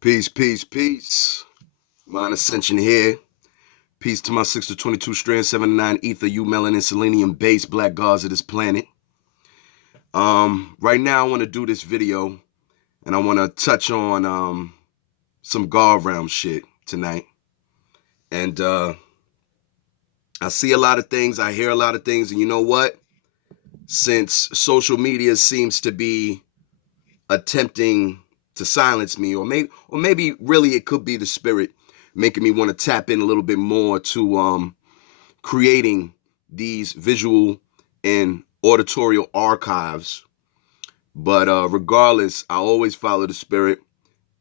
Peace, peace, peace. Mine Ascension here. Peace to my 6 to 22 strand, 7 to 9 ether, U melanin, selenium base, black gods of this planet. Right now I want to do this video and I want to touch on some God realm shit tonight. And I see a lot of things, I hear a lot of things, and you know what? Since social media seems to be attempting to silence me, or maybe really it could be the spirit making me want to tap in a little bit more to creating these visual and auditorial archives. But regardless, I always follow the spirit,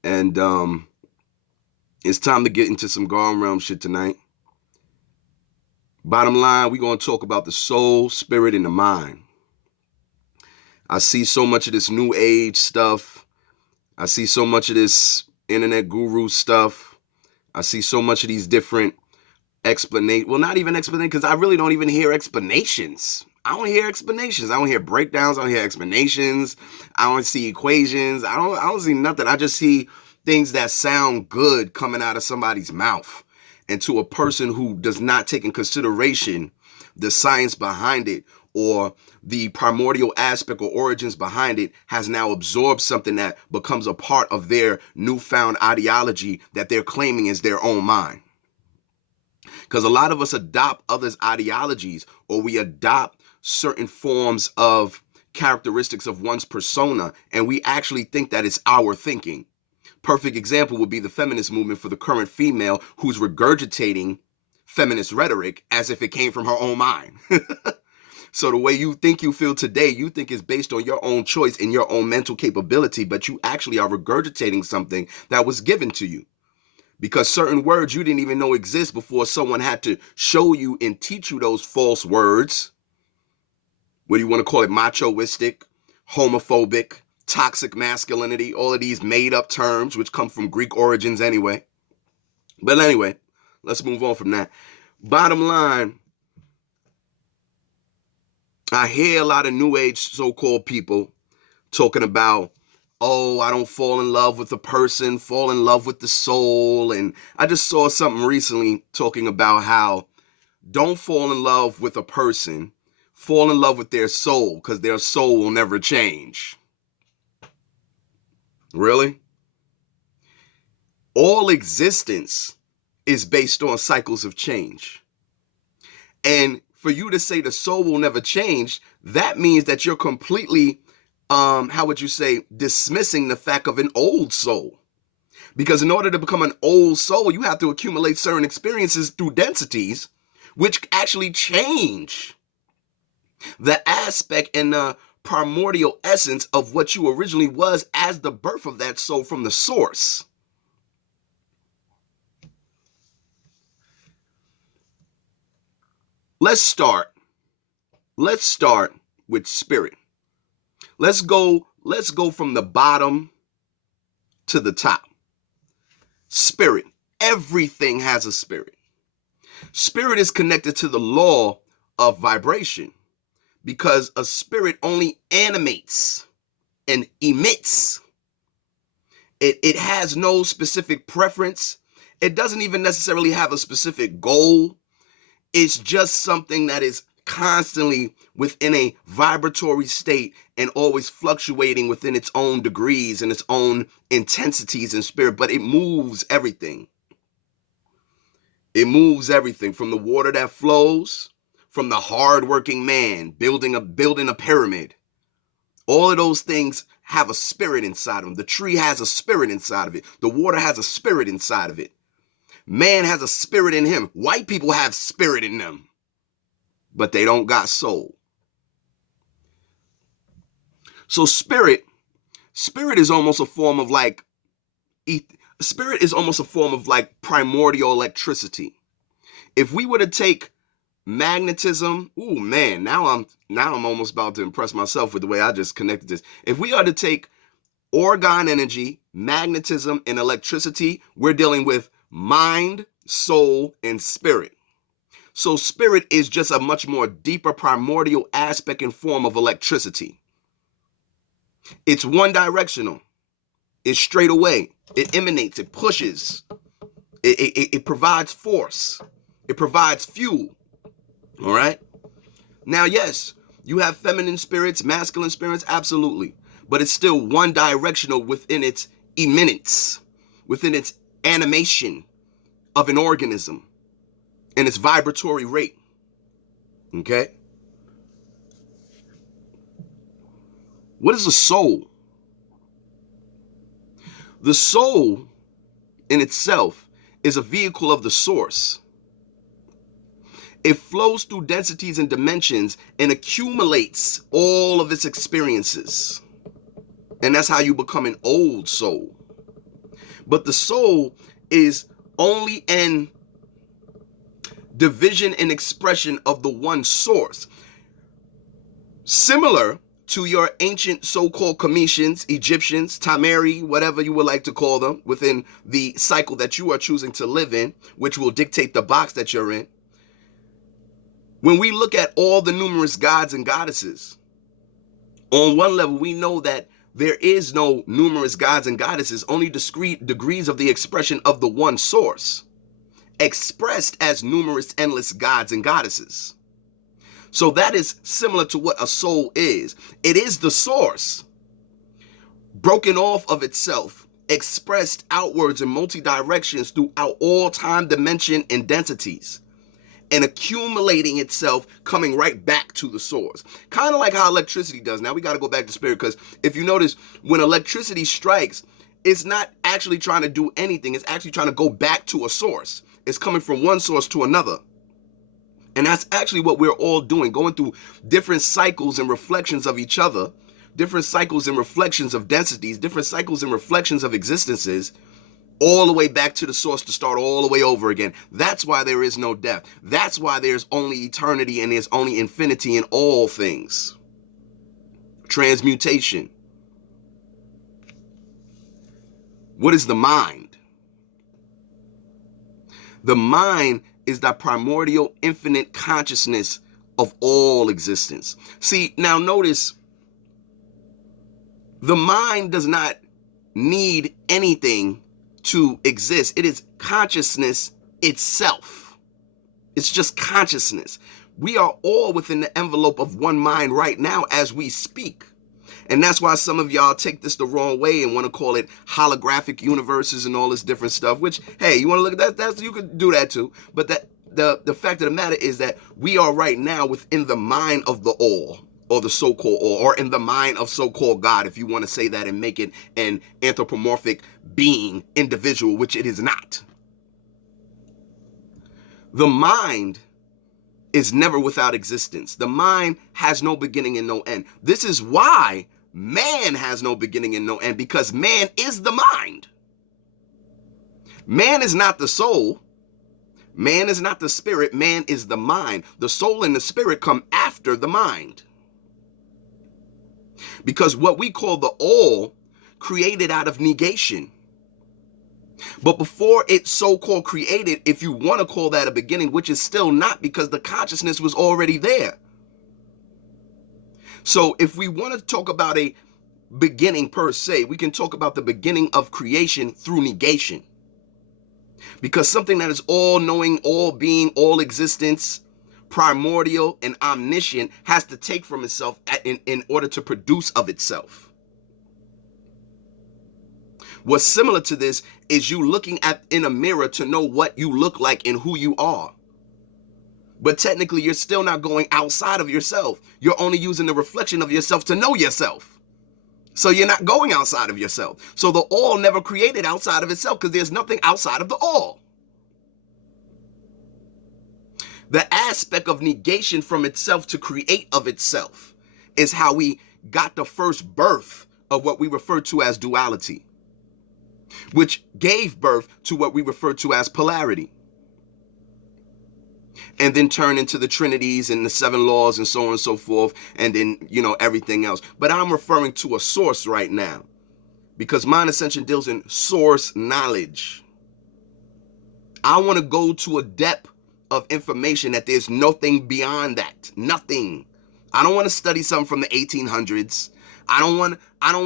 and it's time to get into some God realm shit tonight. Bottom line, we're going to talk about the soul, spirit, and the mind. I see so much of this new age stuff. I see so much of this internet guru stuff. I see so much of these different not even explanation, because I really don't even hear explanations. I don't hear explanations. I don't hear breakdowns. I don't hear explanations. I don't see equations. I don't see nothing. I just see things that sound good coming out of somebody's mouth. And to a person who does not take in consideration the science behind it or the primordial aspect or origins behind it, has now absorbed something that becomes a part of their newfound ideology that they're claiming is their own mind. Because a lot of us adopt others' ideologies, or we adopt certain forms of characteristics of one's persona, and we actually think that it's our thinking. Perfect example would be the feminist movement for the current female who's regurgitating feminist rhetoric as if it came from her own mind. So the way you think you feel today, you think is based on your own choice and your own mental capability, but you actually are regurgitating something that was given to you. Because certain words you didn't even know exist before someone had to show you and teach you those false words. Whether you want to call it machoistic, homophobic, toxic masculinity, all of these made up terms, which come from Greek origins anyway. But anyway, let's move on from that. Bottom line, I hear a lot of new age so-called people talking about, oh, I don't fall in love with a person, fall in love with the soul. And I just saw something recently talking about how don't fall in love with a person, fall in love with their soul, because their soul will never change. Really? All existence is based on cycles of change. And for you to say the soul will never change, that means that you're completely dismissing the fact of an old soul. Because in order to become an old soul, you have to accumulate certain experiences through densities, which actually change the aspect and the primordial essence of what you originally was as the birth of that soul from the source. Let's start with spirit. Let's go from the bottom to the top. Spirit. Everything has a spirit. Spirit is connected to the law of vibration, because a spirit only animates and emits. It has no specific preference. It doesn't even necessarily have a specific goal. It's just something that is constantly within a vibratory state and always fluctuating within its own degrees and its own intensities in spirit, but it moves everything. It moves everything, from the water that flows, from the hardworking man building a pyramid. All of those things have a spirit inside of them. The tree has a spirit inside of it. The water has a spirit inside of it. Man has a spirit in him. White people have spirit in them, but they don't got soul. So spirit is almost a form of primordial electricity. If we were to take magnetism, now I'm almost about to impress myself with the way I just connected this. If we are to take orgone energy, magnetism, and electricity, we're dealing with mind, soul, and spirit. So spirit is just a much more deeper primordial aspect and form of electricity. It's one directional. It's straight away. It emanates. It pushes. It provides force. It provides fuel. All right? Now, yes, you have feminine spirits, masculine spirits, absolutely. But it's still one directional within its immanence, within its animation of an organism and its vibratory rate. Okay? What is a soul? The soul in itself is a vehicle of the source. It flows through densities and dimensions and accumulates all of its experiences. And that's how you become an old soul. But the soul is only an division and expression of the one source. Similar to your ancient so-called Cometians, Egyptians, Tameri, whatever you would like to call them, within the cycle that you are choosing to live in, which will dictate the box that you're in. When we look at all the numerous gods and goddesses, on one level, we know that there is no numerous gods and goddesses, only discrete degrees of the expression of the one source, expressed as numerous, endless gods and goddesses. So that is similar to what a soul is. It is the source, broken off of itself, expressed outwards in multi-directions throughout all time, dimension, and densities, and accumulating itself, coming right back to the source. Kind of like how electricity does. Now we got to go back to spirit, because if you notice, when electricity strikes, it's not actually trying to do anything. It's actually trying to go back to a source. It's coming from one source to another. And that's actually what we're all doing, going through different cycles and reflections of each other, different cycles and reflections of densities, different cycles and reflections of existences, all the way back to the source to start all the way over again. That's why there is no death. That's why there's only eternity and there's only infinity in all things. Transmutation. What is the mind? The mind is the primordial infinite consciousness of all existence. See, now notice, the mind does not need anything to exist. It is consciousness itself. It's just consciousness. We are all within the envelope of one mind right now as we speak. And that's why some of y'all take this the wrong way and want to call it holographic universes and all this different stuff, which, hey, you want to look at that? That's, you could do that too. But that the fact of the matter is that we are right now within the mind of the all, or the so-called all, or in the mind of so-called God, if you want to say that and make it an anthropomorphic being, individual, which it is not. The mind is never without existence. The mind has no beginning and no end. This is why man has no beginning and no end, because man is the mind. Man is not the soul. Man is not the spirit. Man is the mind. The soul and the spirit come after the mind. Because what we call the all created out of negation. But before it's so-called created, if you want to call that a beginning, which is still not, because the consciousness was already there. So if we want to talk about a beginning per se, we can talk about the beginning of creation through negation. Because something that is all knowing, all being, all existence, primordial and omniscient, has to take from itself in order to produce of itself. What's similar to this is you looking in a mirror to know what you look like and who you are. But technically, you're still not going outside of yourself. You're only using the reflection of yourself to know yourself. So you're not going outside of yourself. So the all never created outside of itself, because there's nothing outside of the all. The aspect of negation from itself to create of itself is how we got the first birth of what we refer to as duality, which gave birth to what we refer to as polarity, and then turn into the trinities and the seven laws and so on and so forth, and then, everything else. But I'm referring to a source right now, because Mind Ascension deals in source knowledge. I want to go to a depth of information that there's nothing beyond that. Nothing. I don't want to study something from the 1800s. I don't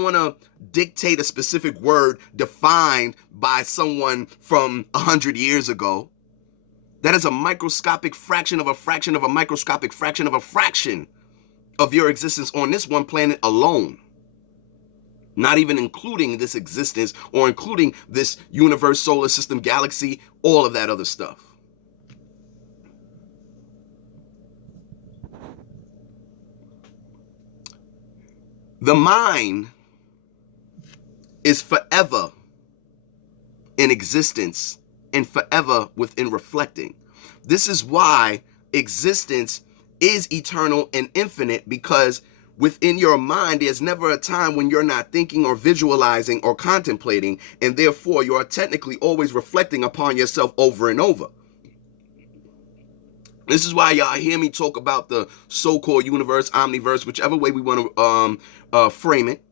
want to dictate a specific word defined by someone from 100 years ago. That is a microscopic fraction of a fraction of a microscopic fraction of a fraction of your existence on this one planet alone. Not even including this existence or including this universe, solar system, galaxy, all of that other stuff. The mind is forever in existence and forever within reflecting. This is why existence is eternal and infinite, because within your mind, there's never a time when you're not thinking or visualizing or contemplating, and therefore you are technically always reflecting upon yourself over and over. This is why y'all hear me talk about the so-called universe, omniverse, whichever way we want to frame it,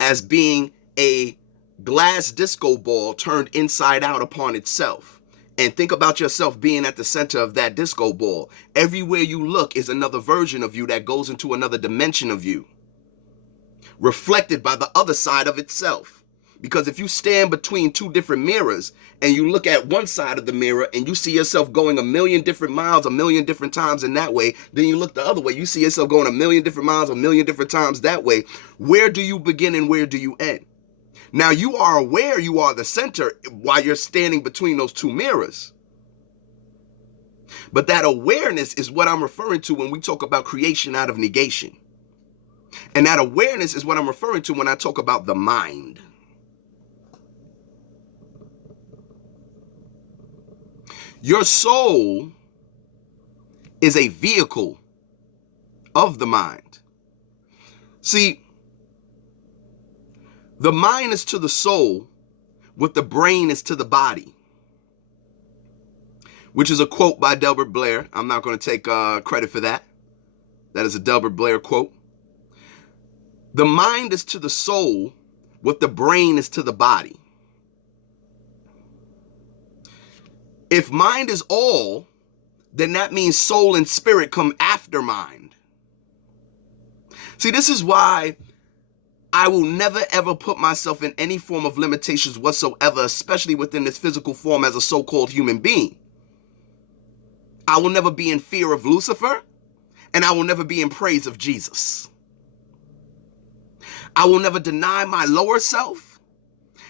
as being a glass disco ball turned inside out upon itself. And think about yourself being at the center of that disco ball. Everywhere you look is another version of you that goes into another dimension of you, reflected by the other side of itself. Because if you stand between two different mirrors and you look at one side of the mirror and you see yourself going a million different miles, a million different times in that way, then you look the other way, you see yourself going a million different miles, a million different times that way. Where do you begin and where do you end? Now you are aware you are the center while you're standing between those two mirrors. But that awareness is what I'm referring to when we talk about creation out of negation. And that awareness is what I'm referring to when I talk about the mind. Your soul is a vehicle of the mind. See, the mind is to the soul what the brain is to the body, which is a quote by Delbert Blair. I'm not going to take credit for that. That is a Delbert Blair quote. The mind is to the soul what the brain is to the body. If mind is all, then that means soul and spirit come after mind. See, this is why I will never ever put myself in any form of limitations whatsoever, especially within this physical form as a so-called human being. I will never be in fear of Lucifer, and I will never be in praise of Jesus. I will never deny my lower self,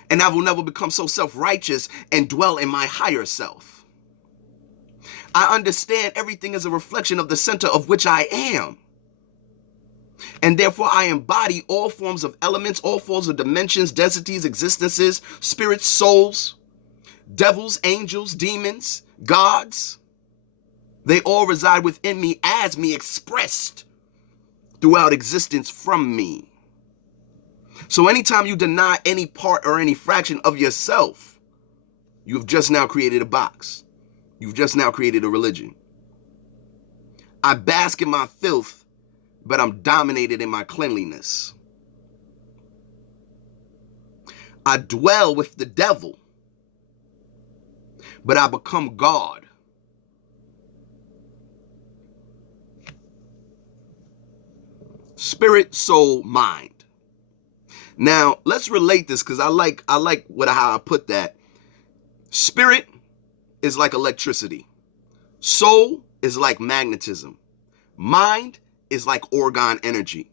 and I will never become so self-righteous and dwell in my higher self. I understand everything is a reflection of the center of which I am. And therefore I embody all forms of elements, all forms of dimensions, densities, existences, spirits, souls, devils, angels, demons, gods. They all reside within me as me, expressed throughout existence from me. So anytime you deny any part or any fraction of yourself, you've just now created a box. You've just now created a religion. I bask in my filth, but I'm dominated in my cleanliness. I dwell with the devil, but I become God. Spirit, soul, mind. Now, let's relate this because I like how I put that. Spirit is like electricity. Soul is like magnetism. Mind is like orgone energy.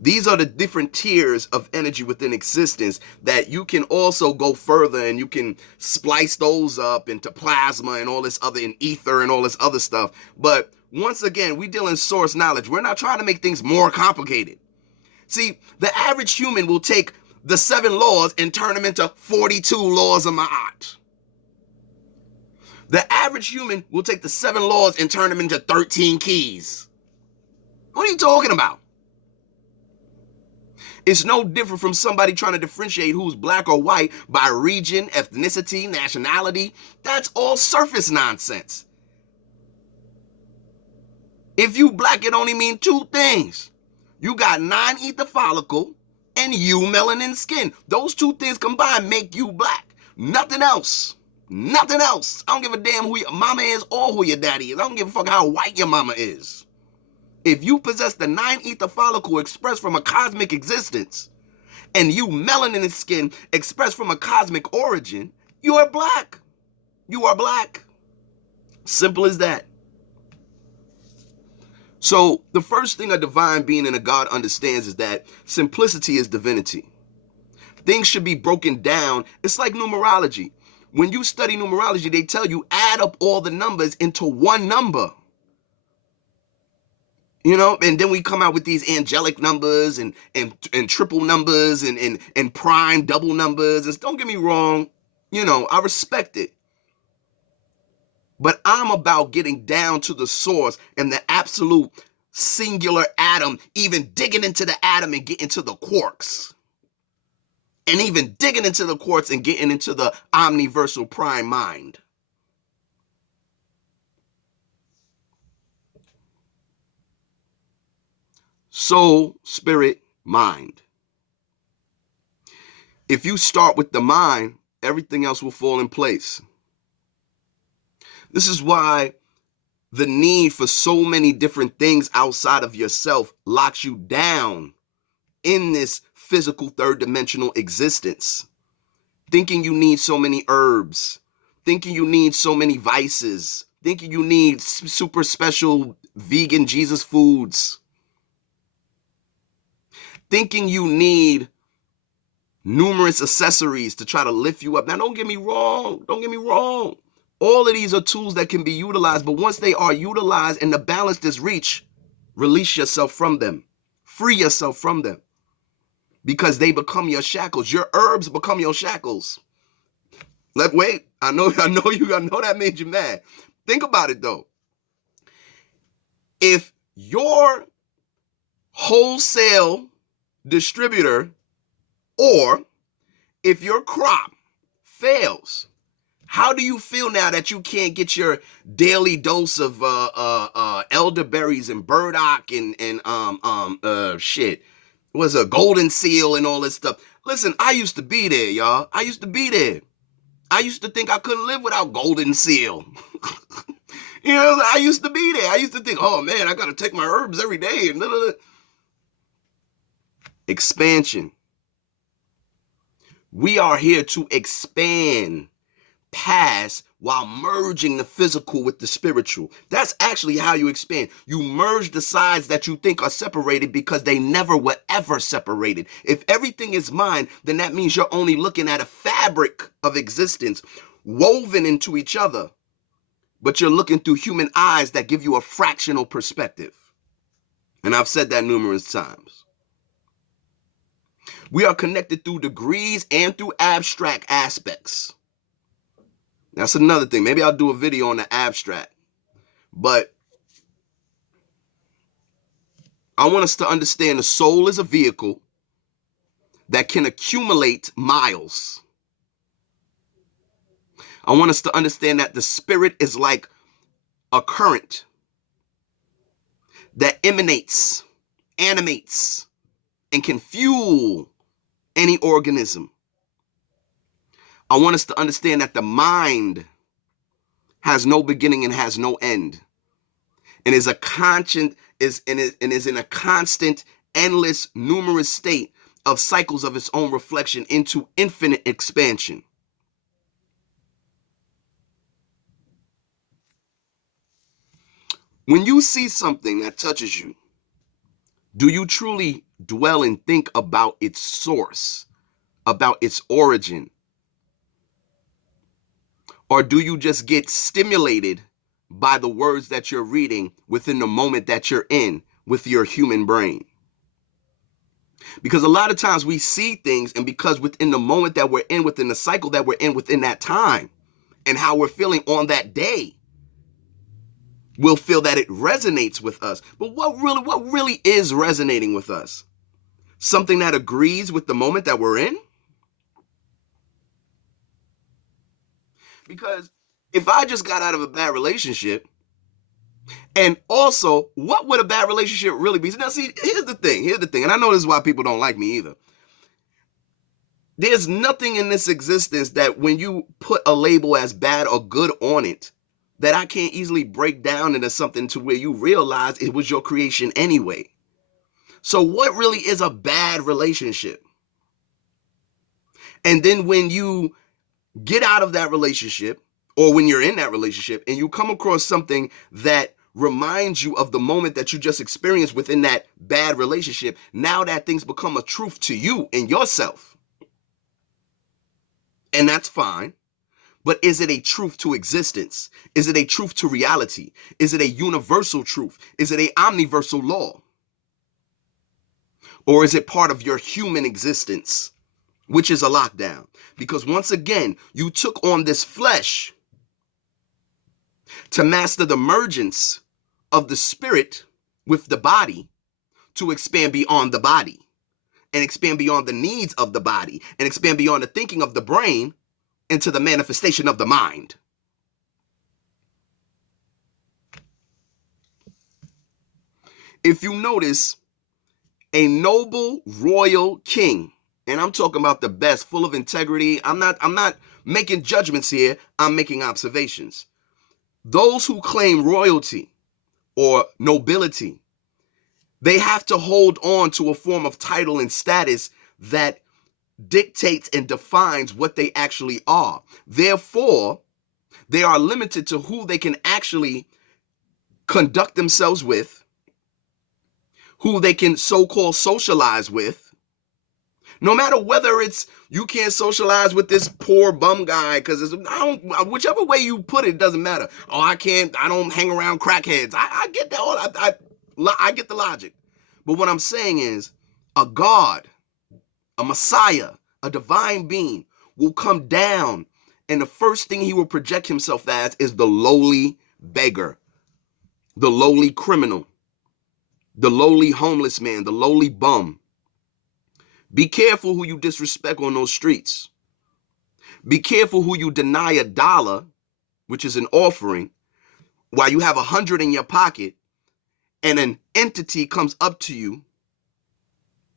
These are the different tiers of energy within existence that you can also go further and you can splice those up into plasma and all this other, in ether and all this other stuff. But once again, we deal in source knowledge. We're not trying to make things more complicated. See, the average human will take the 7 laws and turn them into 42 laws of Ma'at. The average human will take the 7 laws and turn them into 13 keys. What are you talking about? It's no different from somebody trying to differentiate who's black or white by region, ethnicity, nationality. That's all surface nonsense. If you black, it only means 2 things. You got 9 ether follicle and you melanin skin. Those 2 things combined make you black. Nothing else. Nothing else. I don't give a damn who your mama is or who your daddy is. I don't give a fuck how white your mama is. If you possess the 9 ether follicle expressed from a cosmic existence, and you melanin skin expressed from a cosmic origin, you are black. You are black. Simple as that. So the first thing a divine being and a God understands is that simplicity is divinity. Things should be broken down. It's like numerology. When you study numerology, they tell you add up all the numbers into one number. You know, and then we come out with these angelic numbers and triple numbers and prime double numbers. And don't get me wrong, you know, I respect it. But I'm about getting down to the source and the absolute singular atom, even digging into the atom and getting to the quarks. And even digging into the quarks and getting into the omniversal prime mind. Soul, spirit, mind. If you start with the mind, everything else will fall in place. This is why the need for so many different things outside of yourself locks you down in this physical third dimensional existence. Thinking you need so many herbs, thinking you need so many vices, thinking you need super special vegan Jesus foods, thinking you need numerous accessories to try to lift you up. Now, don't get me wrong. All of these are tools that can be utilized, but once they are utilized and the balance is reached, release yourself from them. Free yourself from them. Because they become your shackles. Your herbs become your shackles. Wait, I know that made you mad. Think about it though. If your wholesale distributor or if your crop fails, how do you feel now that you can't get your daily dose of elderberries and burdock and shit? Was a golden seal and all this stuff. Listen, I used to be there, y'all. I used to be there. I used to think I couldn't live without golden seal. You know, I used to be there. I used to think, oh man, I gotta take my herbs every day. And expansion. We are here to expand past while merging the physical with the spiritual. That's actually how you expand. You merge the sides that you think are separated because they never were ever separated. If everything is mind, then that means you're only looking at a fabric of existence woven into each other. But you're looking through human eyes that give you a fractional perspective. And I've said that numerous times. We are connected through degrees and through abstract aspects. That's another thing. Maybe I'll do a video on the abstract. But I want us to understand the soul is a vehicle that can accumulate miles. I want us to understand that the spirit is like a current that emanates, animates, and can fuel any organism. I want us to understand that the mind has no beginning and has no end, and is in a constant, endless, numerous state of cycles of its own reflection into infinite expansion. When you see something that touches you, do you truly dwell and think about its source, about its origin? Or do you just get stimulated by the words that you're reading within the moment that you're in with your human brain? Because a lot of times we see things, and because within the moment that we're in, within the cycle that we're in, within that time, and how we're feeling on that day, we'll feel that it resonates with us. But what really is resonating with us? Something that agrees with the moment that we're in? Because if I just got out of a bad relationship, and also, what would a bad relationship really be? Now, see, here's the thing, and I know this is why people don't like me either. There's nothing in this existence that when you put a label as bad or good on it, that I can't easily break down into something to where you realize it was your creation anyway. So what really is a bad relationship? And then when you get out of that relationship, or when you're in that relationship and you come across something that reminds you of the moment that you just experienced within that bad relationship, now that things become a truth to you and yourself. And that's fine. But is it a truth to existence? Is it a truth to reality? Is it a universal truth? Is it a omniversal law? Or is it part of your human existence, which is a lockdown? Because once again, you took on this flesh to master the mergence of the spirit with the body, to expand beyond the body and expand beyond the needs of the body and expand beyond the thinking of the brain into the manifestation of the mind. If you notice, a noble royal king, and I'm talking about the best, full of integrity. I'm not making judgments here. I'm making observations. Those who claim royalty or nobility, they have to hold on to a form of title and status that dictates and defines what they actually are. Therefore, they are limited to who they can actually conduct themselves with, who they can so-called socialize with. No matter whether it's you can't socialize with this poor bum guy because whichever way you put it, doesn't matter. Oh, I don't hang around crackheads. I get that. I get the logic. But what I'm saying is a God, a Messiah, a divine being will come down, and the first thing he will project himself as is the lowly beggar, the lowly criminal, the lowly homeless man, the lowly bum. Be careful who you disrespect on those streets. Be careful who you deny $1, which is an offering, while you have 100 in your pocket, and an entity comes up to you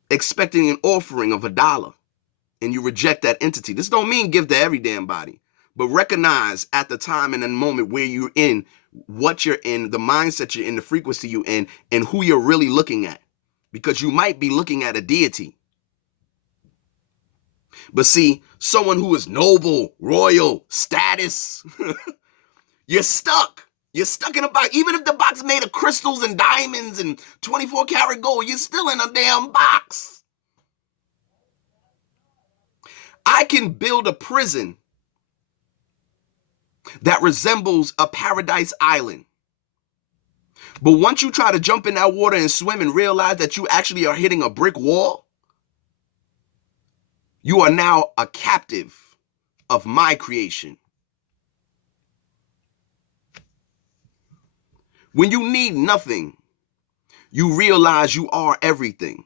expecting an offering of $1, and you reject that entity. This don't mean give to every damn body, but recognize at the time and the moment where you're in, what you're in, the mindset you're in, the frequency you're in, and who you're really looking at. Because you might be looking at a deity. But see, someone who is noble, royal, status, you're stuck. You're stuck in a box. Even if the box is made of crystals and diamonds and 24 karat gold, you're still in a damn box. I can build a prison that resembles a paradise island. But once you try to jump in that water and swim and realize that you actually are hitting a brick wall, you are now a captive of my creation. When you need nothing, you realize you are everything.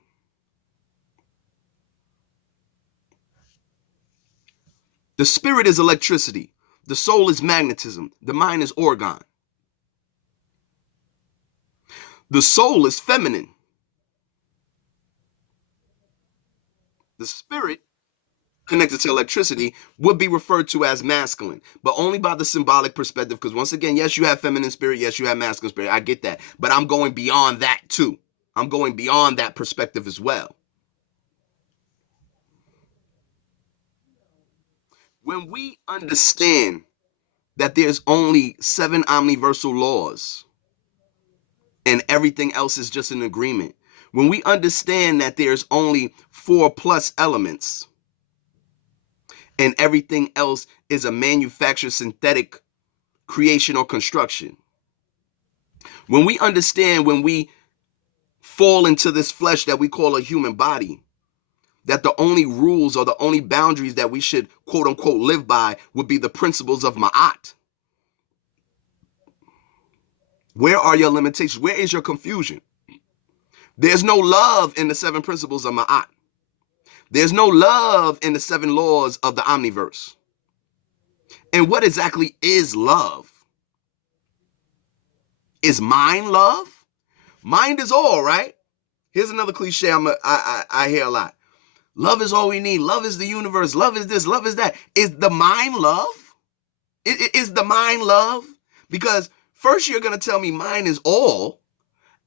The spirit is electricity. The soul is magnetism. The mind is organ. The soul is feminine. The spirit, connected to electricity, would be referred to as masculine, but only by the symbolic perspective. Because once again, yes, you have feminine spirit. Yes, you have masculine spirit. I get that. But I'm going beyond that too. I'm going beyond that perspective as well. When we understand that there's only 7 omniversal laws and everything else is just an agreement, when we understand that there's only 4 plus elements and everything else is a manufactured synthetic creation or construction, when we understand, when we fall into this flesh that we call a human body, that the only rules or the only boundaries that we should quote unquote live by would be the principles of Ma'at. Where are your limitations? Where is your confusion? There's no love in the 7 principles of Ma'at. There's no love in the 7 laws of the omniverse. And what exactly is love? Is mind love? Mind is all, right? Here's another cliche I hear a lot. Love is all we need. Love is the universe. Love is this. Love is that. Is the mind love? Is the mind love? Because first you're going to tell me mind is all,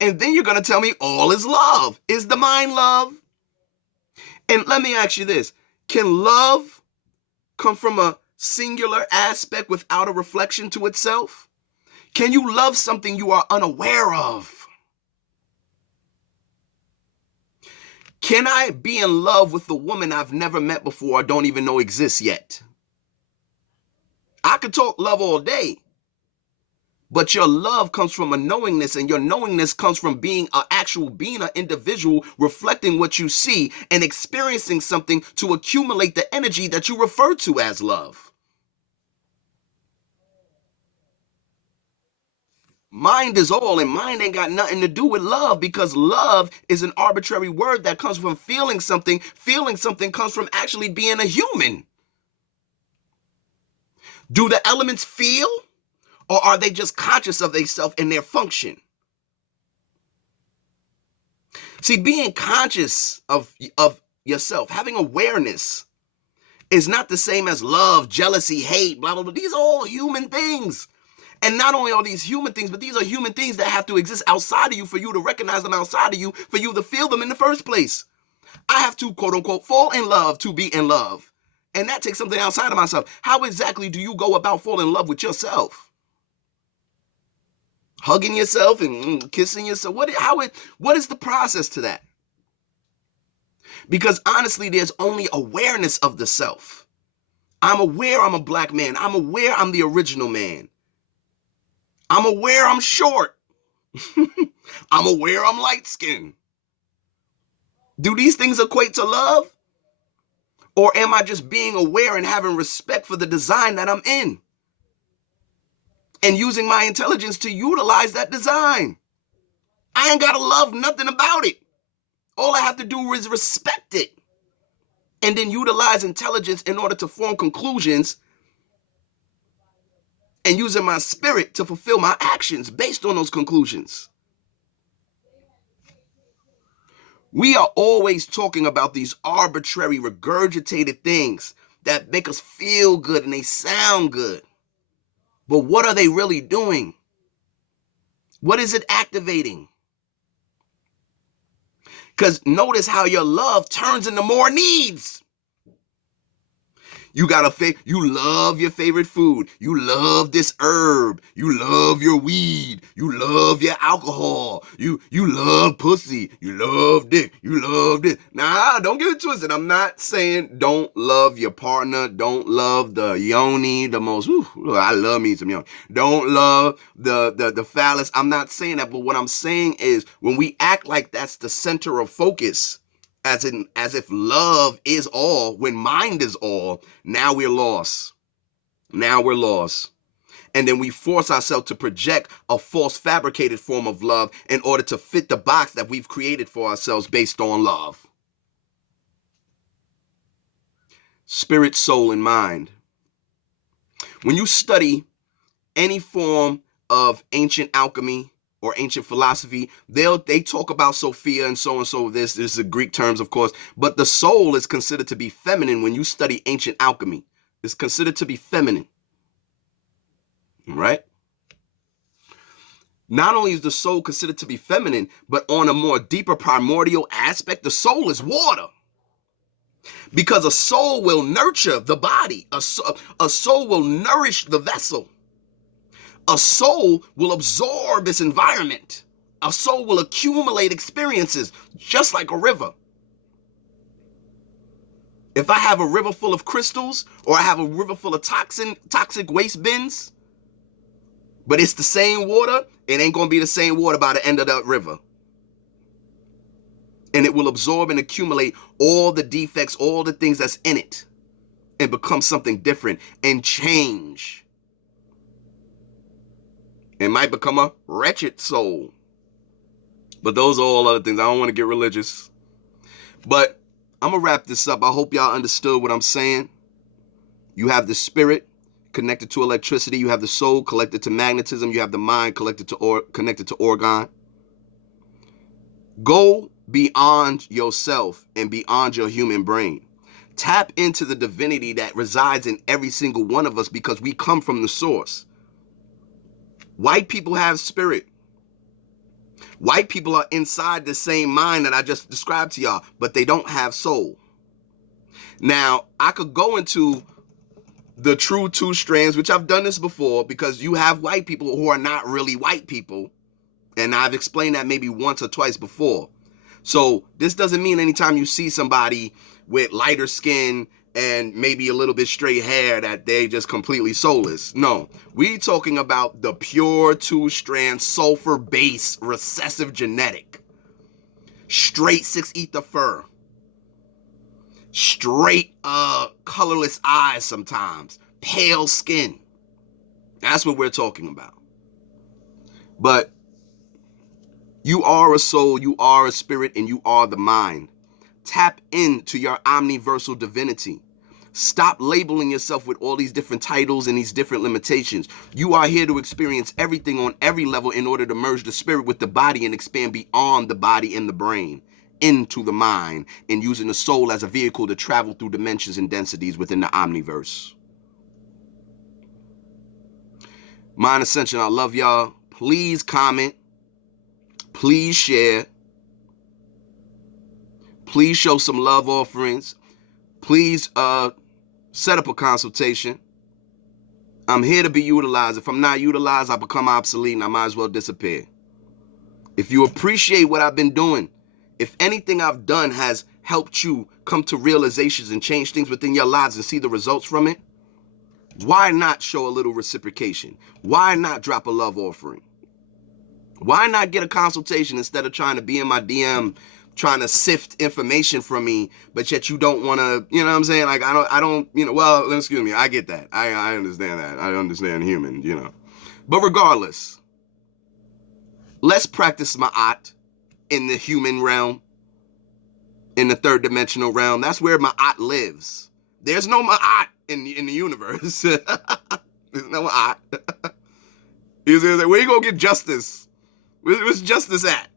and then you're going to tell me all is love. Is the mind love? And let me ask you this. Can love come from a singular aspect without a reflection to itself? Can you love something you are unaware of? Can I be in love with the woman I've never met before or don't even know exists yet? I could talk love all day, but your love comes from a knowingness, and your knowingness comes from being an actual being, an individual, reflecting what you see and experiencing something to accumulate the energy that you refer to as love. Mind is all, and mind ain't got nothing to do with love, because love is an arbitrary word that comes from feeling something. Feeling something comes from actually being a human. Do the elements feel, or are they just conscious of themselves and their function? See, being conscious of yourself, having awareness, is not the same as love, jealousy, hate, blah, blah, blah. These are all human things. And not only are these human things, but these are human things that have to exist outside of you for you to recognize them outside of you, for you to feel them in the first place. I have to, quote unquote, fall in love to be in love. And that takes something outside of myself. How exactly do you go about falling in love with yourself? Hugging yourself and kissing yourself? What is the process to that? Because honestly, there's only awareness of the self. I'm aware I'm a black man. I'm aware I'm the original man. I'm aware I'm short. I'm aware I'm light-skinned. Do these things equate to love? Or am I just being aware and having respect for the design that I'm in? And using my intelligence to utilize that design? I ain't got to love nothing about it. All I have to do is respect it. And then utilize intelligence in order to form conclusions, and using my spirit to fulfill my actions based on those conclusions. We are always talking about these arbitrary, regurgitated things that make us feel good and they sound good. But what are they really doing? What is it activating? Because notice how your love turns into more needs. You you love your favorite food. You love this herb. You love your weed. You love your alcohol. You love pussy. You love dick. You love this. Nah, don't get it twisted. I'm not saying don't love your partner. Don't love the yoni, the most. I love me some yoni. Don't love the phallus. I'm not saying that, but what I'm saying is when we act like that's the center of focus, as if love is all, when mind is all, now we're lost. Now we're lost. And then we force ourselves to project a false fabricated form of love in order to fit the box that we've created for ourselves based on love. Spirit, soul, and mind. When you study any form of ancient alchemy or ancient philosophy, they talk about Sophia and so. This is the Greek terms, of course, but the soul is considered to be feminine. When you study ancient alchemy, it's considered to be feminine, right? Not only is the soul considered to be feminine, but on a more deeper primordial aspect, the soul is water. Because a soul will nurture the body. A soul will nourish the vessel. A soul will absorb its environment. A soul will accumulate experiences, just like a river. If I have a river full of crystals, or I have a river full of toxic waste bins, but it's the same water, it ain't going to be the same water by the end of that river. And it will absorb and accumulate all the defects, all the things that's in it, and become something different and change. It might become a wretched soul. But those are all other things. I don't want to get religious. But I'm going to wrap this up. I hope y'all understood what I'm saying. You have the spirit connected to electricity. You have the soul connected to magnetism. You have the mind connected to organ. Go beyond yourself and beyond your human brain. Tap into the divinity that resides in every single one of us, because we come from the source. White people have spirit. White people are inside the same mind that I just described to y'all, but they don't have soul. Now, I could go into the true two strands, which I've done this before, because you have white people who are not really white people. And I've explained that maybe once or twice before. So this doesn't mean anytime you see somebody with lighter skin and maybe a little bit straight hair that they just completely soulless. No, we talking about the pure two-strand sulfur-based recessive genetic. Straight 6 ether fur. Straight colorless eyes sometimes. Pale skin. That's what we're talking about. But you are a soul, you are a spirit, and you are the mind. Tap into your omniversal divinity. Stop labeling yourself with all these different titles and these different limitations. You are here to experience everything on every level in order to merge the spirit with the body and expand beyond the body and the brain into the mind, and using the soul as a vehicle to travel through dimensions and densities within the omniverse. Mind Ascension, I love y'all. Please comment. Please share. Please show some love offerings. Please set up a consultation. I'm here to be utilized. If I'm not utilized, I become obsolete and I might as well disappear. If you appreciate what I've been doing, if anything I've done has helped you come to realizations and change things within your lives and see the results from it, why not show a little reciprocation? Why not drop a love offering? Why not get a consultation instead of trying to be in my DM, trying to sift information from me, but yet you don't want to, you know what I'm saying? Like, I don't, well, excuse me, I get that. I understand that. I understand human, But regardless, let's practice Ma'at in the human realm, in the third dimensional realm. That's where Ma'at lives. There's no Ma'at in the universe. There's no Ma'at. Where you gonna get justice? Where's justice at?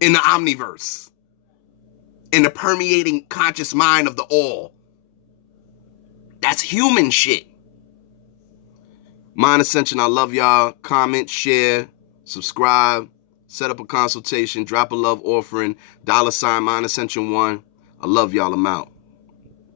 In the omniverse. In the permeating conscious mind of the all. That's human shit. Mind Ascension, I love y'all. Comment, share, subscribe, set up a consultation, drop a love offering, $sign Mind Ascension 1. I love y'all. I'm out.